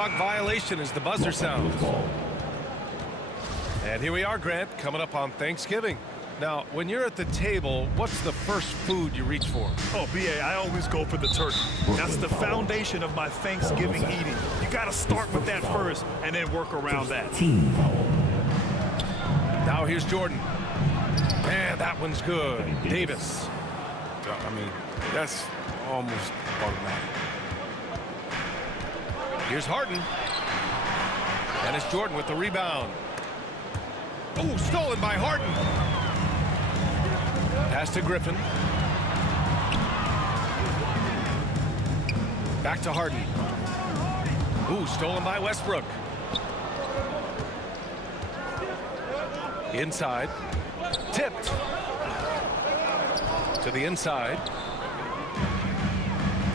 clock violation as the buzzer sounds. And here we are, Grant, coming up on Thanksgiving. Now, when you're at the table, what's the first food you reach for? Oh, B.A., I always go for the turkey. That's the foundation of my Thanksgiving eating. You got to start with that first and then work around that. Now here's Jordan. Man, that one's good. Davis. I mean, that's almost automatic. Here's Harden. And it's Jordan with the rebound. Oh, stolen by Harden. Pass to Griffin. Back to Harden. Ooh, stolen by Westbrook. Inside. Tipped. To the inside.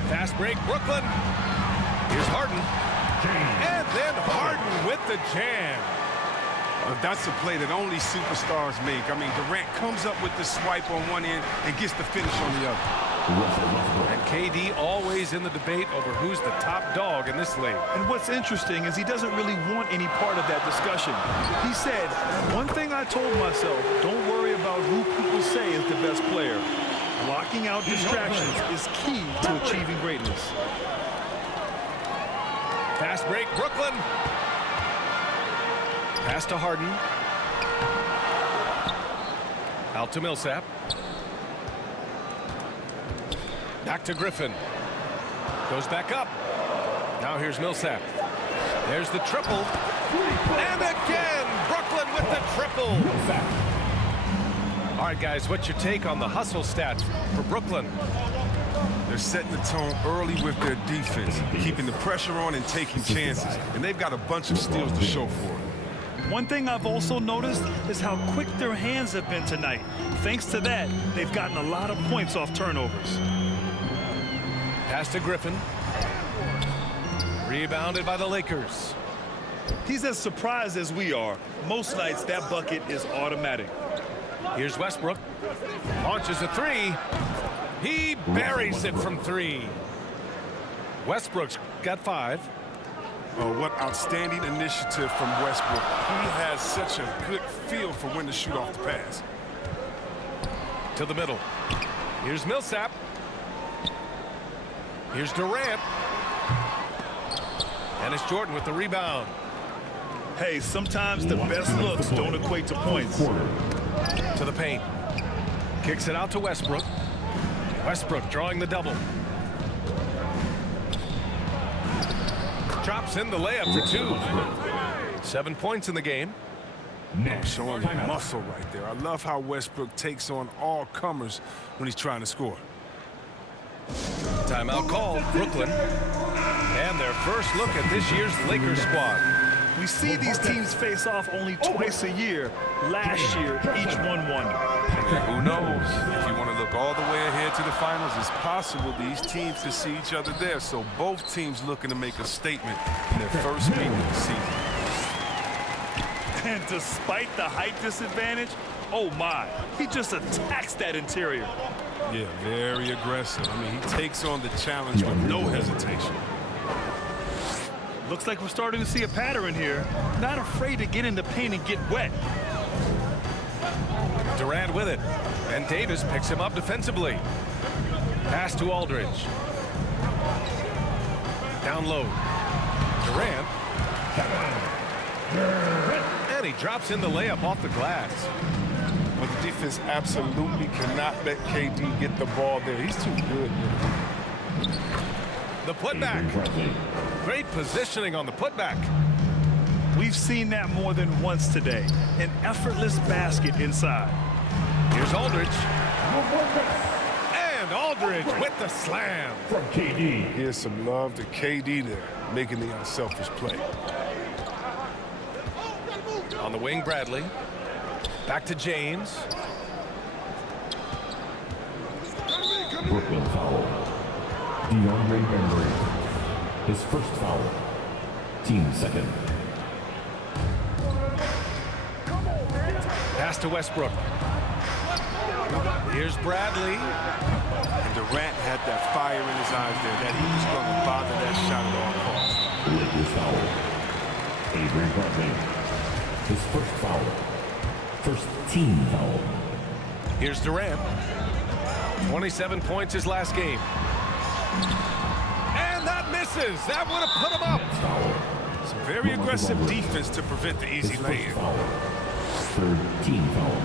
Fast break, Brooklyn. Here's Harden. And then Harden with the jam. That's a play that only superstars make. I mean, Durant comes up with the swipe on one end and gets the finish on the other. And KD always in the debate over who's the top dog in this league. And what's interesting is he doesn't really want any part of that discussion. He said, one thing I told myself, don't worry about who people say is the best player. Blocking out distractions is key to achieving greatness. Fast break, Brooklyn. Pass to Harden. Out to Millsap. Back to Griffin. Goes back up. Now here's Millsap. There's the triple. And again, Brooklyn with the triple. All right, guys, what's your take on the hustle stats for Brooklyn? They're setting the tone early with their defense, keeping the pressure on and taking chances. And they've got a bunch of steals to show for it. One thing I've also noticed is how quick their hands have been tonight. Thanks to that, they've gotten a lot of points off turnovers. Pass to Griffin. Rebounded by the Lakers. He's as surprised as we are. Most nights, that bucket is automatic. Here's Westbrook. Launches a three. He buries it from three. Westbrook's got 5. Oh, what outstanding initiative from Westbrook. He has such a good feel for when to shoot off the pass. To the middle. Here's Millsap. Here's Durant. And it's Jordan with the rebound. Hey, sometimes the best looks don't equate to points. To the paint. Kicks it out to Westbrook. Westbrook drawing the double. Drops in the layup for 2. 7 points in the game. Showing muscle right there. I love how Westbrook takes on all comers when he's trying to score. Timeout called, Brooklyn. And their first look at this year's Lakers squad. We see these teams face off only twice a year. Last year, each one won. Who knows? If you want to look all the way ahead to the finals, it's possible these teams to see each other there. So both teams looking to make a statement in their first meeting of the season. And despite the height disadvantage, oh my, he just attacks that interior. Yeah, very aggressive. I mean, he takes on the challenge with no hesitation. Looks like we're starting to see a pattern here. Not afraid to get in the paint and get wet. Durant with it. And Davis picks him up defensively. Pass to Aldridge. Down low. Durant. And he drops in the layup off the glass. But the defense absolutely cannot let KD get the ball there. He's too good. The putback. Great positioning on the putback. We've seen that more than once today. An effortless basket inside. Here's Aldridge. And Aldridge with the slam. From KD. Here's some love to KD there, making the unselfish play. On the wing, Bradley. Back to James. Brooklyn foul. DeAndre Bembry. His first foul. Team second. Pass to Westbrook. Here's Bradley. And Durant had that fire in his eyes there that he was going to bother that shot at all costs. Lakers foul. Avery Bradley. His first foul. First team foul. Here's Durant. 27 points his last game. And that misses. That would have put him up. Foul. Some very aggressive defense to prevent the easy His first lay-in. foul. Third team foul.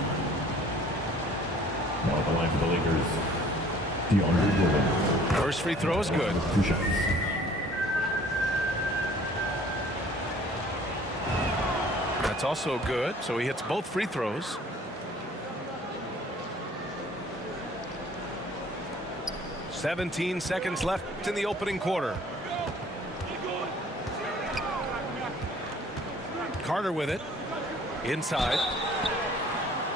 Now at the line for the Lakers, DeAndre Jordan. First free throw is good. 2 shots. That's also good. So he hits both free throws. "17 seconds left in the opening quarter. Carter with it. Inside.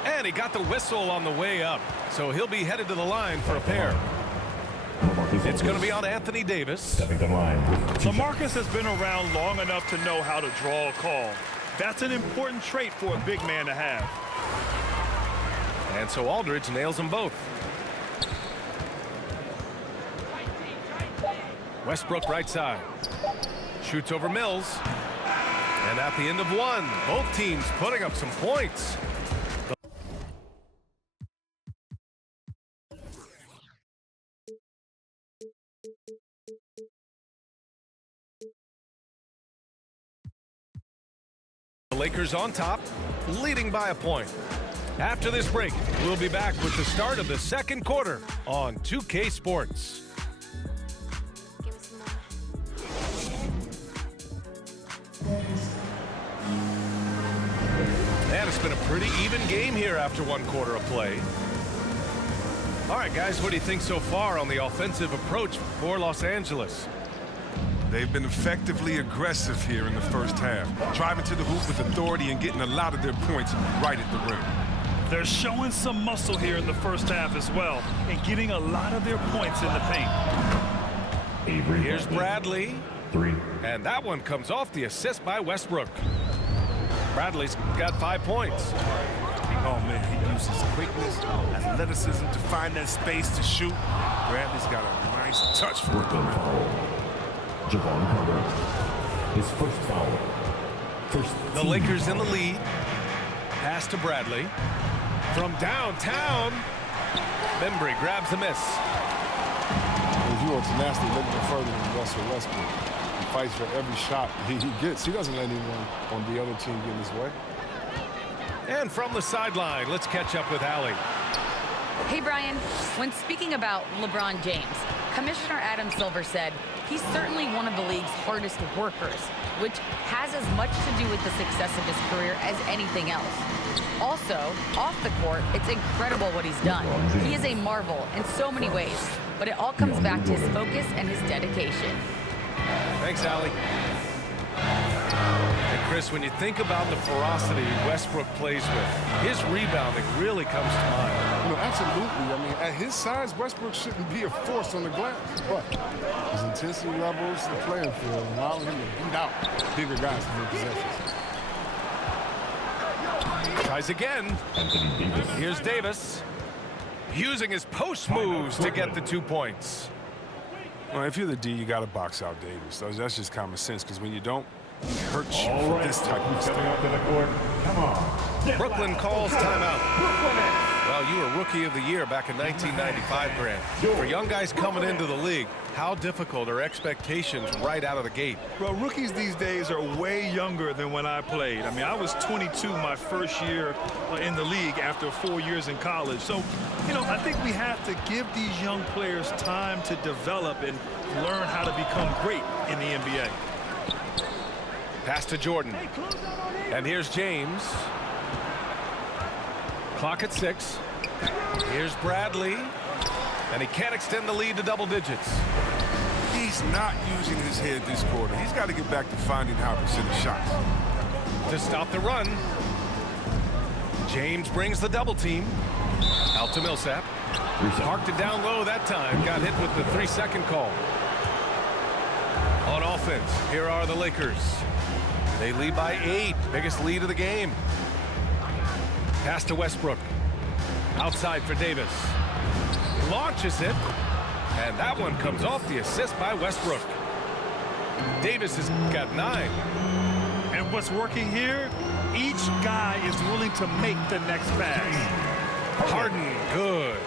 And he got the whistle on the way up. So he'll be headed to the line for a pair. It's going to be on Anthony Davis. Stepping to the line with 2 shots. LaMarcus has been around long enough to know how to draw a call. That's an important trait for a big man to have. And so Aldridge nails them both. Westbrook right side. Shoots over Mills. And at the end of one, both teams putting up some points. The Lakers on top, leading by a point. After this break, we'll be back with the start of the second quarter on 2K Sports. And it's been a pretty even game here after one quarter of play. All right, guys, what do you think so far on the offensive approach for Los Angeles? They've been effectively aggressive here in the first half, driving to the hoop with authority and getting a lot of their points right at the rim. They're showing some muscle here in the first half as well and getting a lot of their points in the paint. Avery Here's Bradley. 3. And that one comes off the assist by Westbrook. Bradley's got 5 points. Oh, man, he uses quickness, athleticism to find that space to shoot. Bradley's got a nice touch for it. Brooklyn foul. Javon Carter. His first foul. First The team Lakers in foul. the lead. Pass to Bradley. From downtown. Bembry grabs the miss. If you are tenacity, look no further than Russell Westbrook. He fights for every shot he gets. He doesn't let anyone on the other team get in his way. And from the sideline, let's catch up with Allie. Hey, Brian. When speaking about LeBron James, Commissioner Adam Silver said he's certainly one of the league's hardest workers, which has as much to do with the success of his career as anything else. Also, off the court, it's incredible what he's done. He is a marvel in so many ways, but it all comes back to his focus and his dedication. Thanks, Allie. And Chris, when you think about the ferocity Westbrook plays with, his rebounding really comes to mind. You know, absolutely. I mean, at his size, Westbrook shouldn't be a force on the glass. But his intensity levels, the playing field, allowing him to beat out bigger guys in their possessions. Tries again. Anthony Davis. Here's Davis. Using his post moves to get the 2 points. Well, if you're the D, you got to box out Davis. That's just common sense, because when you don't, he hurts you All for right, this type of stepping stuff. up to the court. Come on. Brooklyn calls timeout. Well, you were Rookie of the Year back in 1995, Grant. For young guys coming into the league, how difficult are expectations right out of the gate? Well, rookies these days are way younger than when I played. I mean, I was 22 my first year in the league after 4 years in college. So, you know, I think we have to give these young players time to develop and learn how to become great in the NBA. Pass to Jordan. And here's James. Clock at 6. Here's Bradley. And he can't extend the lead to double digits. He's not using his head this quarter. He's got to get back to finding high percentage shots. To stop the run. James brings the double team. Out to Millsap. Parked it down low that time. Got hit with the 3-second call. On offense, here are the Lakers. They lead by 8. Biggest lead of the game. Pass to Westbrook. Outside for Davis. Launches it. And that one comes off the assist by Westbrook. Davis has got 9. And what's working here? Each guy is willing to make the next pass. Harden, good.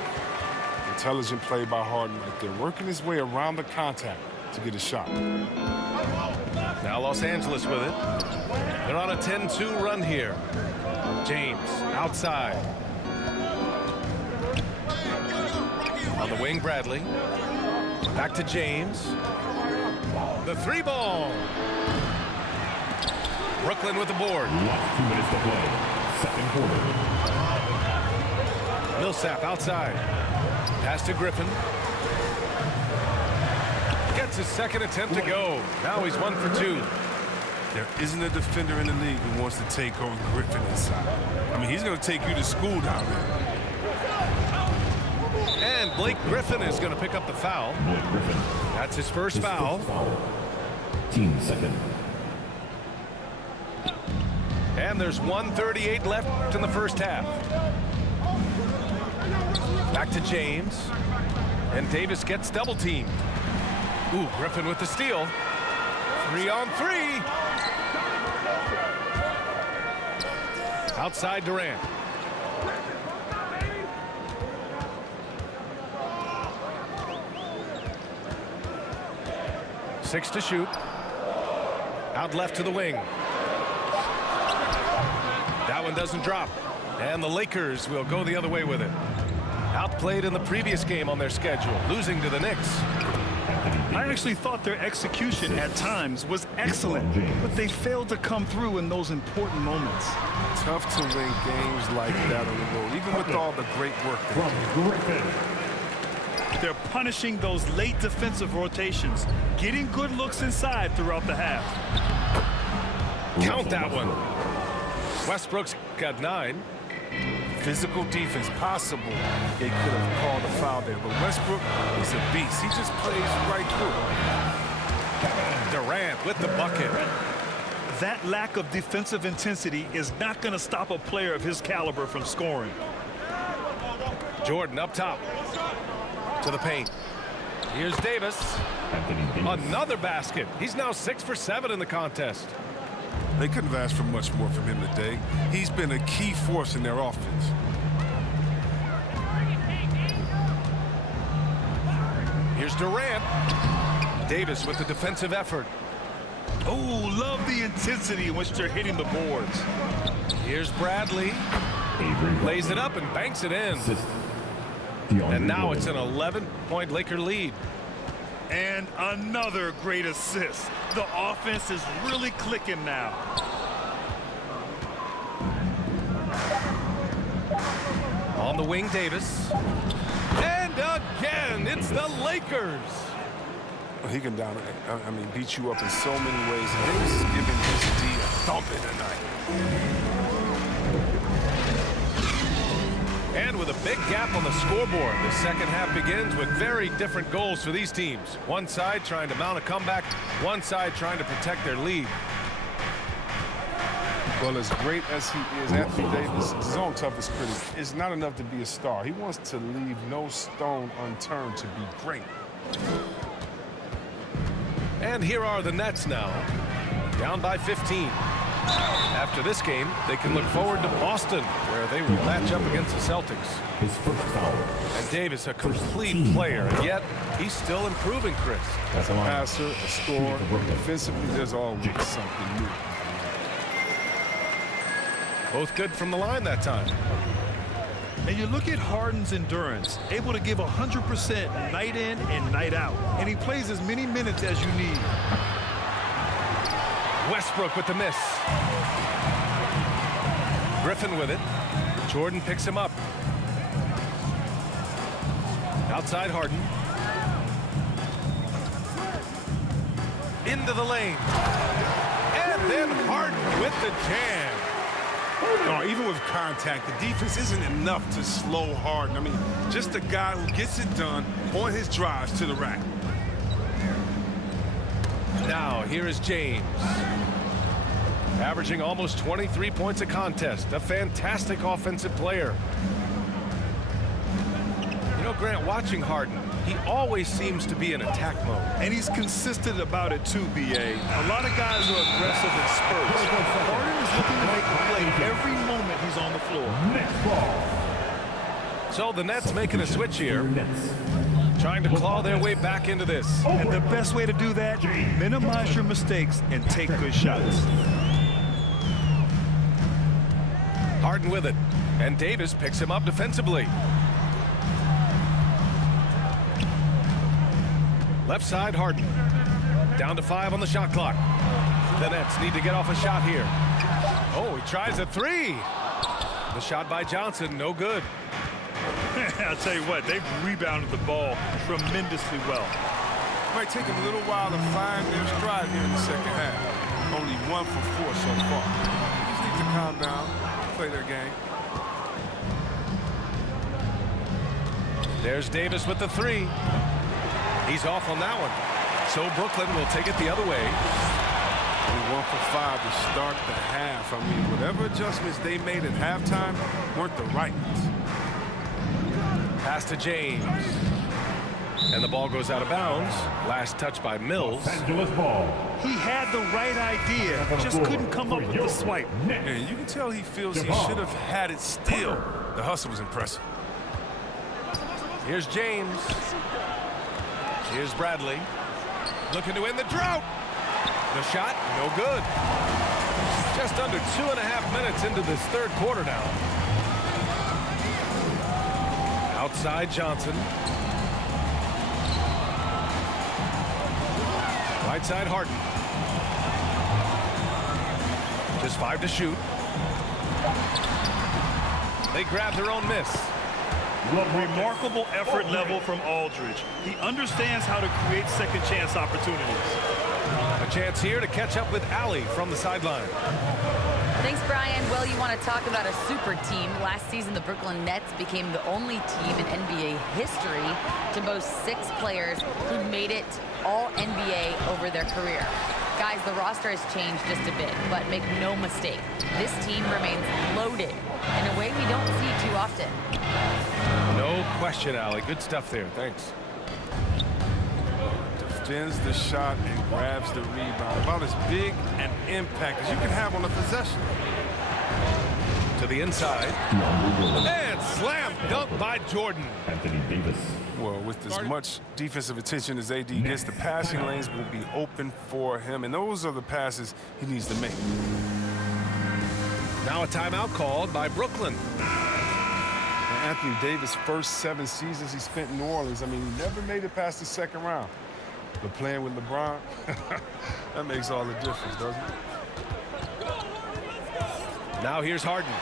Intelligent play by Harden right there, working his way around the contact to get a shot. Now Los Angeles with it. They're on a 10-2 run here. James outside. On the wing, Bradley. Back to James. The 3-ball. Brooklyn with the board. Last 2 minutes to play. Second quarter. Millsap outside. Pass to Griffin. Gets his second attempt to go. Now he's 1 for 2. There isn't a defender in the league who wants to take on Griffin inside. I mean, he's going to take you to school down there. And Blake Griffin is going to pick up the foul. Blake Griffin. That's his first His foul. first foul. Team second. And there's 1:38 left in the first half. Back to James. And Davis gets double teamed. Ooh, Griffin with the steal. 3 on 3. Outside Durant. Six to shoot. Out left to the wing. That one doesn't drop. And the Lakers will go the other way with it. Outplayed in the previous game on their schedule, losing to the Knicks. I actually thought their execution at times was excellent, but they failed to come through in those important moments. Tough to win games like that on the road, even with all the great work they do. From Griffin. They're punishing those late defensive rotations, getting good looks inside throughout the half. Count that one. Westbrook's got 9. Physical defense possible. They could have called a foul there, but Westbrook is a beast. He just plays right through. Durant with the bucket. That lack of defensive intensity is not going to stop a player of his caliber from scoring. Jordan up top. To the paint. Here's Davis. Anthony Davis. Another basket. He's now 6 for 7 in the contest. They couldn't have asked for much more from him today. He's been a key force in their offense. Here's Durant. Davis with the defensive effort. Oh, love the intensity in which they're hitting the boards. Here's Bradley. Avery Lays it up and banks it in. Assist. DeAndre And now it's an Jordan. 11-point Laker lead. And another great assist. The offense is really clicking now. On the wing, Davis. And again, it's the Lakers. He can beat you up in so many ways. And Davis is giving his D a thumping tonight. And with a big gap on the scoreboard, the second half begins with very different goals for these teams. One side trying to mount a comeback, one side trying to protect their lead. Well, as great as he is, Anthony Davis, his own toughest critic, is not enough to be a star. He wants to leave no stone unturned to be great. And here are the Nets now, down by 15. After this game, they can look forward to Boston, where they will match up against the Celtics. His first foul. And Davis, a complete player, and yet he's still improving, Chris. That's a line. Passer, a scorer, defensively, there's always something new. Both good from the line that time. And you look at Harden's endurance, able to give 100% night in and night out. And he plays as many minutes as you need. Westbrook with the miss. Griffin with it. Jordan picks him up. Outside Harden. Into the lane. And then Harden with the jam. No, even with contact, the defense isn't enough to slow Harden. I mean, just a guy who gets it done on his drives to the rack. Now, here is James. Averaging almost 23 points a contest. A fantastic offensive player. You know, Grant, watching Harden, he always seems to be in attack mode. And he's consistent about it too, B.A. A lot of guys are aggressive in spurts. Harden is looking to make a play every moment he's on the floor. Next ball. So the Nets making a switch here, Nets. trying to claw their way back into this. And the best way to do that, minimize your mistakes and take good shots. Harden with it, and Davis picks him up defensively. Left side, Harden. Down to 5 on the shot clock. The Nets need to get off a shot here. Oh, he tries a 3. The shot by Johnson, no good. I'll tell you what, they've rebounded the ball tremendously well. Might take them a little while to find their stride here in the second half. Only 1 for 4 so far. Just need to calm down, play their game. There's Davis with the 3. He's off on that one. So Brooklyn will take it the other way. Only 1 for 5 to start the half. I mean, whatever adjustments they made at halftime weren't the right ones. Pass to James. And the ball goes out of bounds. Last touch by Mills. Los Angeles ball. He had the right idea, just couldn't come up with the swipe. And you can tell he feels he should have had it still. The hustle was impressive. Here's James. Here's Bradley. Looking to end the drought. The shot, no good. Just under 2.5 minutes into this third quarter now. Outside Johnson. Right side Harden. Just 5 to shoot. They grab their own miss. Remarkable effort level from Aldridge. He understands how to create second chance opportunities. A chance here to catch up with Allie from the sideline. Thanks, Brian. Well, you want to talk about a super team. Last season, the Brooklyn Nets became the only team in NBA history to boast 6 players who made it all NBA over their career. Guys, the roster has changed just a bit, but make no mistake, this team remains loaded in a way we don't see too often. No question, Allie. Good stuff there. Thanks. Defends the shot and grabs the rebound. About as big an impact as you can have on a possession. To the inside. And slam dunk by Jordan. Anthony Davis. Well, with as much defensive attention as AD gets, the passing lanes will be open for him. And those are the passes he needs to make. Now a timeout called by Brooklyn. Anthony Davis' first 7 seasons he spent in New Orleans, I mean, he never made it past the second round. But playing with LeBron, that makes all the difference, doesn't it? Now here's Harden.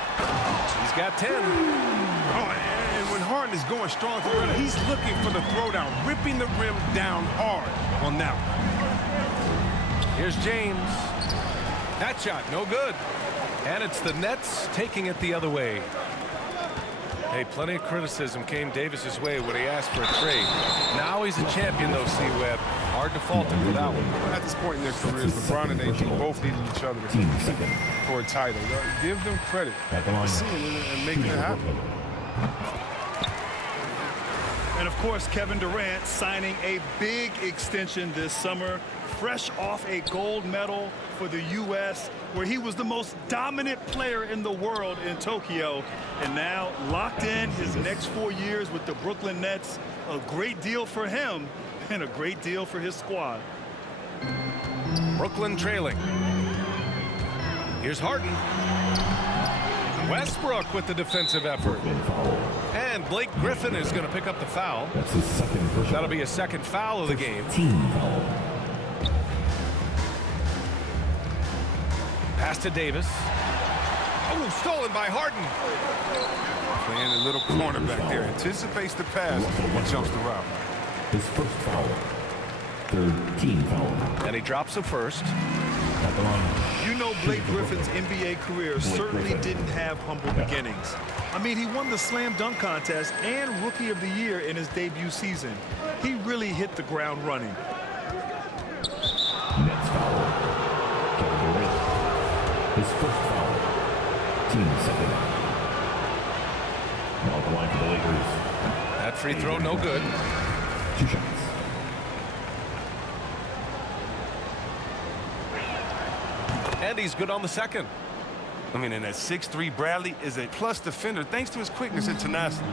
He's got 10. Oh, and when Harden is going strong to the rim, he's looking for the throwdown, ripping the rim down hard on that one. Here's James. That shot, no good. And it's the Nets taking it the other way. Hey, plenty of criticism came Davis's way when he asked for a trade. Now he's a champion, though, C-Web. Hard to fault him for that one. At this point in their careers, LeBron and AD both needed each other to Team compete second. for a title. Give them credit At the line. for seeing it and making it happen. And, of course, Kevin Durant signing a big extension this summer, fresh off a gold medal for the U.S., where he was the most dominant player in the world in Tokyo, and now locked in his next 4 years with the Brooklyn Nets. A great deal for him and a great deal for his squad. Brooklyn trailing. Here's Harden. Westbrook with the defensive effort. And Blake Griffin is going to pick up the foul. That's his second personal. That'll be a second foul of the game. Team foul. Pass to Davis. Oh, stolen by Harden. Playing a little cornerback there. Anticipates the pass and jumps the route. His first foul. Third team foul. And he drops the first. At the line. You know, Blake Griffin's NBA career certainly didn't have humble beginnings. I mean, he won the slam dunk contest and Rookie of the Year in his debut season. He really hit the ground running. Nets foul. Kevin Durant. His first foul. Team second. Now at the line for the Lakers. That free throw, no good. 2 shots. And he's good on the second. I mean, and that 6'3" Bradley is a plus defender thanks to his quickness and tenacity.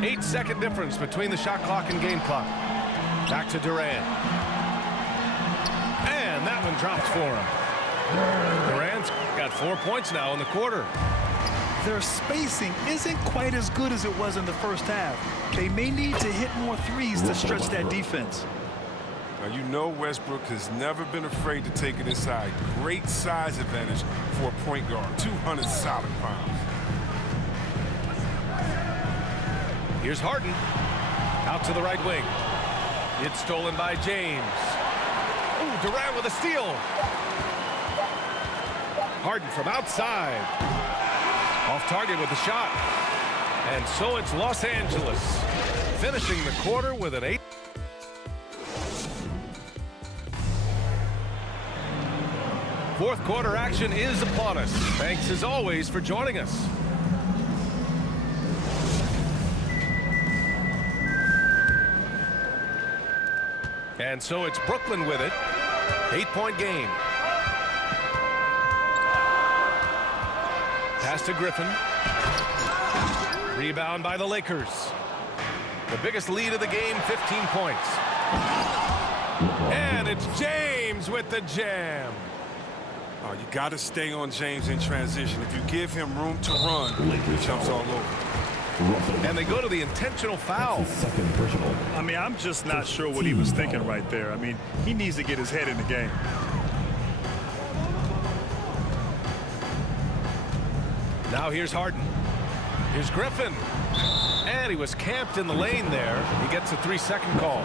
8-second difference between the shot clock and game clock. Back to Durant. And that one drops for him. Durant's got 4 points now in the quarter. Their spacing isn't quite as good as it was in the first half. They may need to hit more threes to stretch that defense. Now, you know Westbrook has never been afraid to take it inside. Great size advantage for a point guard. 200 solid pounds. Here's Harden. Out to the right wing. It's stolen by James. Ooh, Durant with a steal. Harden from outside. Off target with the shot. And so it's Los Angeles finishing the quarter with an 8. Fourth quarter action is upon us. Thanks as always for joining us. And so it's Brooklyn with it. 8-point game. Pass to Griffin. Rebound by the Lakers. The biggest lead of the game, 15 points. And it's James with the jam. Oh, you got to stay on James in transition. If you give him room to run, he jumps all over. And they go to the intentional foul. Second personal. I mean, I'm just not sure what he was thinking right there. I mean, he needs to get his head in the game. Now here's Harden. Here's Griffin. And he was camped in the lane there. He gets a 3-second call.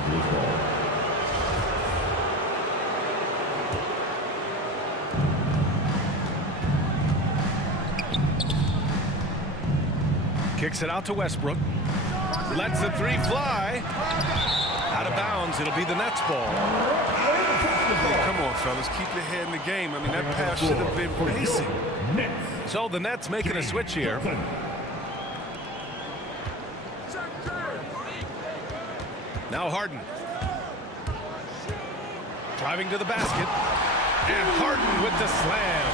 Kicks it out to Westbrook. Lets the 3 fly. Out of bounds. It'll be the Nets ball. Come on, fellas. Keep your head in the game. I mean, that pass should have been basic. So the Nets making a switch here. Now Harden. Driving to the basket. And Harden with the slam.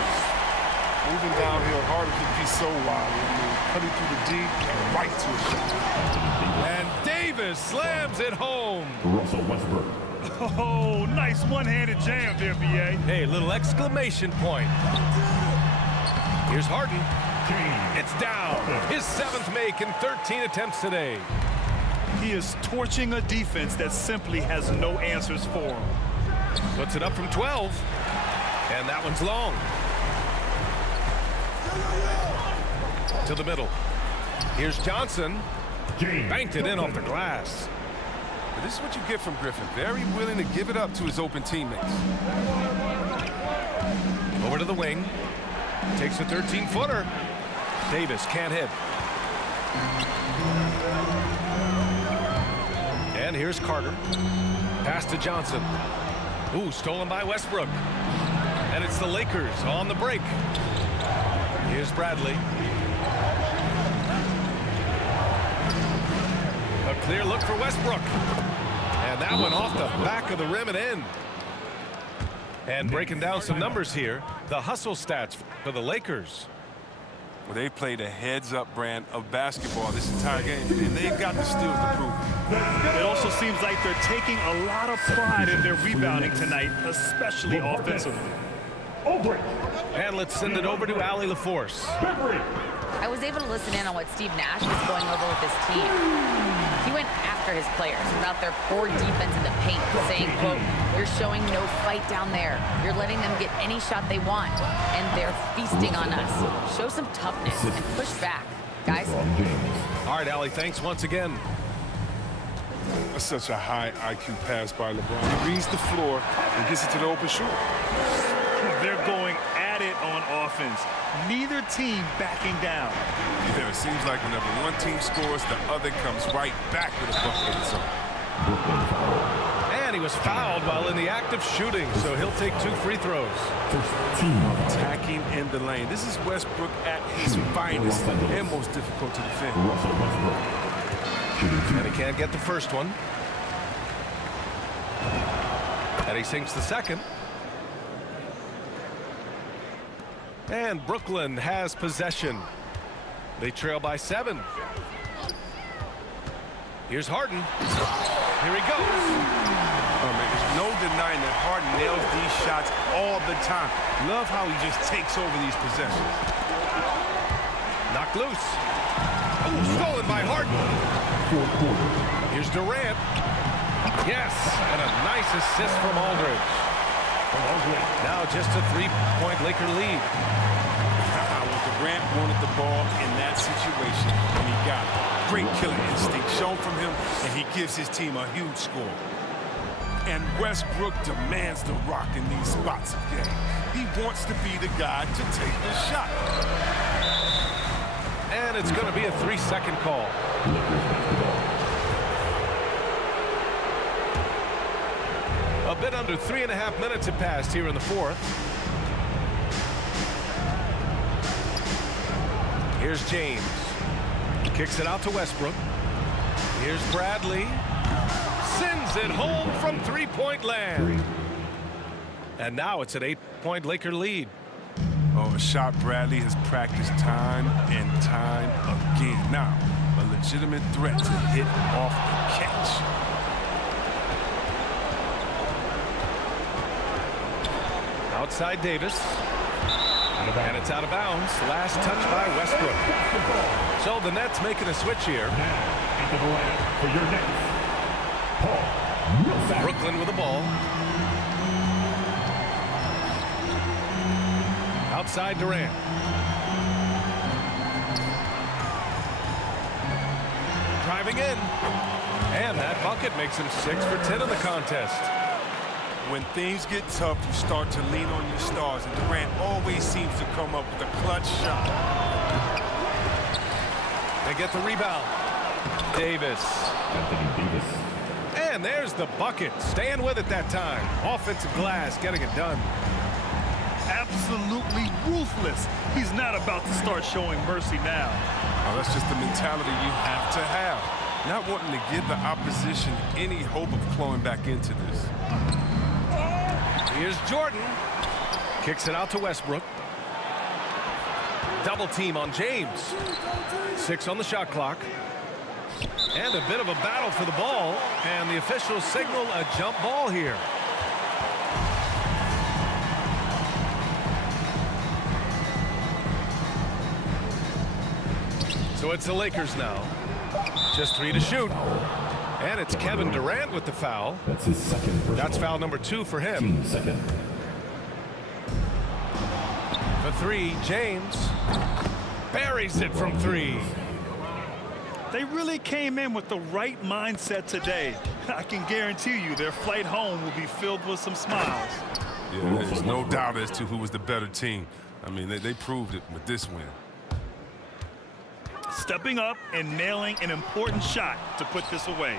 Moving downhill, Harden can be so wide. I mean, cutting through the D and right to a shot. And Davis slams it home. Russell Westbrook. Oh, nice one-handed jam there, B.A. Hey, little exclamation point. Here's Harden. It's down. His 7th make in 13 attempts today. He is torching a defense that simply has no answers for him. Puts it up from 12. And that one's long. To the middle. Here's Johnson. Banked it in off the glass. But this is what you get from Griffin. Very willing to give it up to his open teammates. Over to the wing. Takes a 13-footer. Davis can't hit. And here's Carter. Pass to Johnson. Ooh, stolen by Westbrook. And it's the Lakers on the break. Here's Bradley. A clear look for Westbrook. And that one off the back of the rim and in. And breaking down some numbers here, the hustle stats for the Lakers. Well, they played a heads-up brand of basketball this entire game, and they've got the steals to prove it. It also seems like they're taking a lot of pride in their rebounding tonight, especially offensively. And let's send it over to Allie LaForce. I was able to listen in on what Steve Nash was going over with his team. He went after his players about their poor defense in the paint, saying, quote, "You're showing no fight down there. You're letting them get any shot they want, and they're feasting on us. Show some toughness and push back, guys." All right, Allie, thanks once again. That's such a high IQ pass by LeBron. He reads the floor and gets it to the open shooter. They're going at it on offense. Neither team backing down. Yeah, it seems like whenever one team scores, the other comes right back with a bucket of its own. And he was fouled while in the act of shooting, so he'll take 2 free throws. Attacking in the lane. This is Westbrook at his finest and most difficult to defend. And he can't get the first one. And he sinks the second. And Brooklyn has possession. They trail by 7. Here's Harden. Here he goes. Oh, man, there's no denying that Harden nails these shots all the time. Love how he just takes over these possessions. Knocked loose. Oh, stolen by Harden. Here's Durant. Yes, and a nice assist from Aldridge. Now just a 3-point Laker lead. Durant wanted the ball in that situation, and he got it. Great killer instinct shown from him, and he gives his team a huge score. And Westbrook demands the rock in these spots of game. He wants to be the guy to take the shot. And it's going to be a 3-second call. A bit under 3.5 minutes have passed here in the fourth. Here's James. Kicks it out to Westbrook. Here's Bradley. Sends it home from 3-point land. And now it's an 8-point Laker lead. Oh, a shot Bradley has practiced time and time again. Now, a legitimate threat to hit off the catch. Outside Davis. And it's out of bounds. Last touch by Westbrook. So the Nets making a switch here. Into the line for your next. Paul Millsap. Brooklyn with the ball. Outside Durant. Driving in. And that bucket makes him 6 for 10 in the contest. When things get tough, you start to lean on your stars, and Durant always seems to come up with a clutch shot. They get the rebound. Davis. Anthony Davis. And there's the bucket. Staying with it that time. Offensive glass, getting it done. Absolutely ruthless. He's not about to start showing mercy now. Oh, that's just the mentality you have to have. Not wanting to give the opposition any hope of clawing back into this. Here's Jordan. Kicks it out to Westbrook. Double team on James. 6 on the shot clock. And a bit of a battle for the ball. And the officials signal a jump ball here. So it's the Lakers now. Just 3 to shoot. And it's Kevin Durant with the foul. That's his second personal. That's foul number 2 for him. Team second. For 3, James buries it from 3. They really came in with the right mindset today. I can guarantee you their flight home will be filled with some smiles. Yeah, there's no doubt as to who was the better team. I mean, they proved it with this win. Stepping up and nailing an important shot to put this away.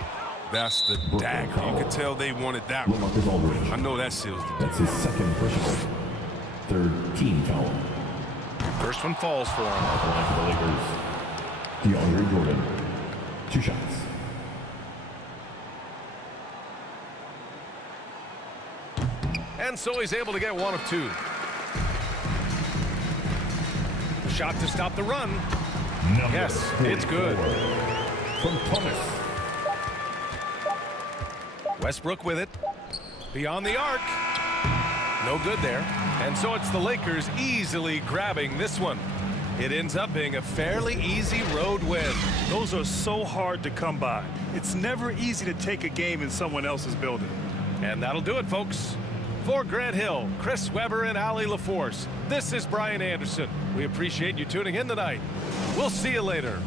That's the dagger. You could tell they wanted that one. LaMarcus Aldridge. I know that seals the deal. That's his second personal. Third team foul. First one falls for him. Off the line for the Lakers. DeAndre Jordan. 2 shots. And so he's able to get 1 of 2. Shot to stop the run. Yes, it's good. From Thomas. Westbrook with it. Beyond the arc. No good there. And so it's the Lakers easily grabbing this one. It ends up being a fairly easy road win. Those are so hard to come by. It's never easy to take a game in someone else's building. And that'll do it, folks. For Grant Hill, Chris Webber, and Ali LaForce, this is Brian Anderson. We appreciate you tuning in tonight. We'll see you later.